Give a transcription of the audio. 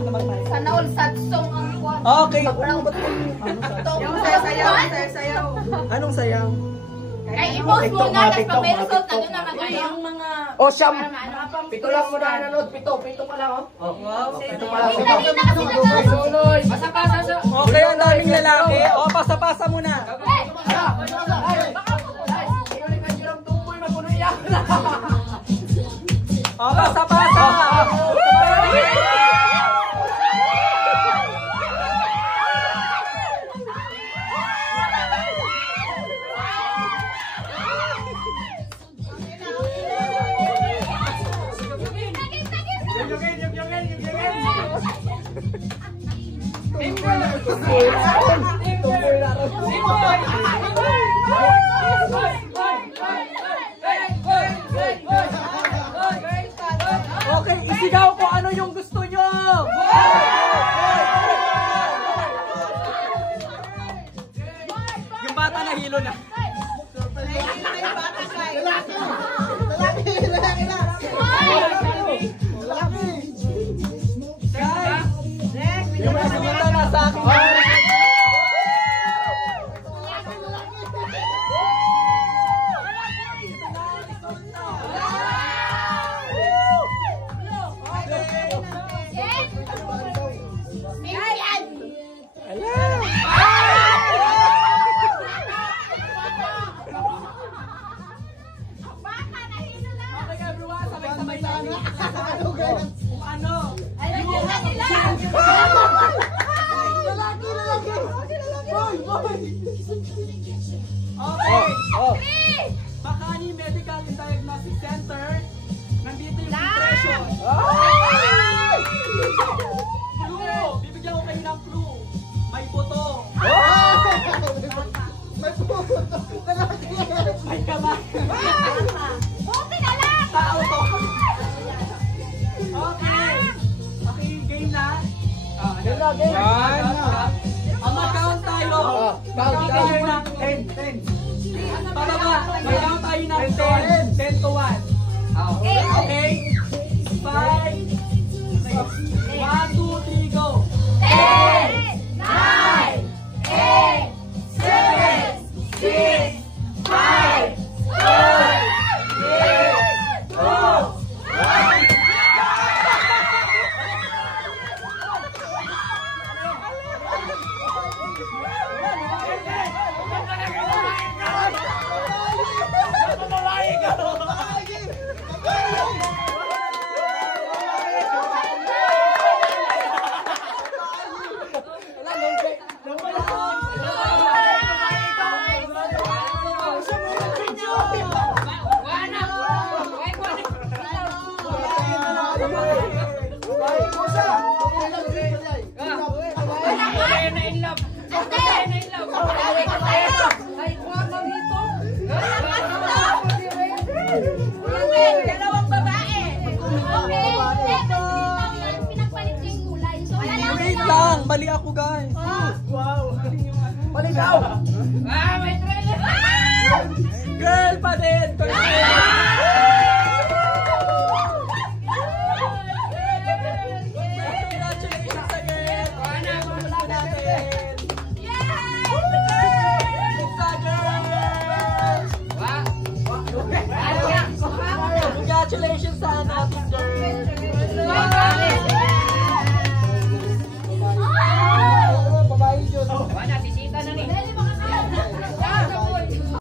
Sana all sad song ang kuwan. Okay. Sayaw. Anong sayaw? Ay, i-post mo na. Tapos pag may result na doon na mag-ano. Yung mga... O, siyam. Pito lang mo na nanood. Pito pa lang, oh. Wow. Pito pa lang. Pasa-pasa sa... Okay, ang daming lalaki. O, pasa-pasa muna. O, pasa-pasa. Okay, isigaw ko ano yung gusto nyo! Yung bata na hilo na. Yung nasunita na sa akin. Okay. Makani Medical and Diagnostic Center. Nandito yung depression. Clue. Bibigyan ko kayo ng clue. May buto. May buto. May kamay. Buti na lang! Tao to. Okay. Okay, game na. Game. Ang mag-count tayo. Bigyan ng 10. Pababa. Mag-count tayo ng 10. 10 to 1. Okay. 5. 1, 2, 3, go. 10, 9, 8, 7, 6, 5, 4, 3, 2, 1. Dalawang babae. Okay. Pinagpalit yung kulay. So, wala lang. Wait lang. Mali ako, guys. Wow. Mali daw. May trailer. Girl pa din.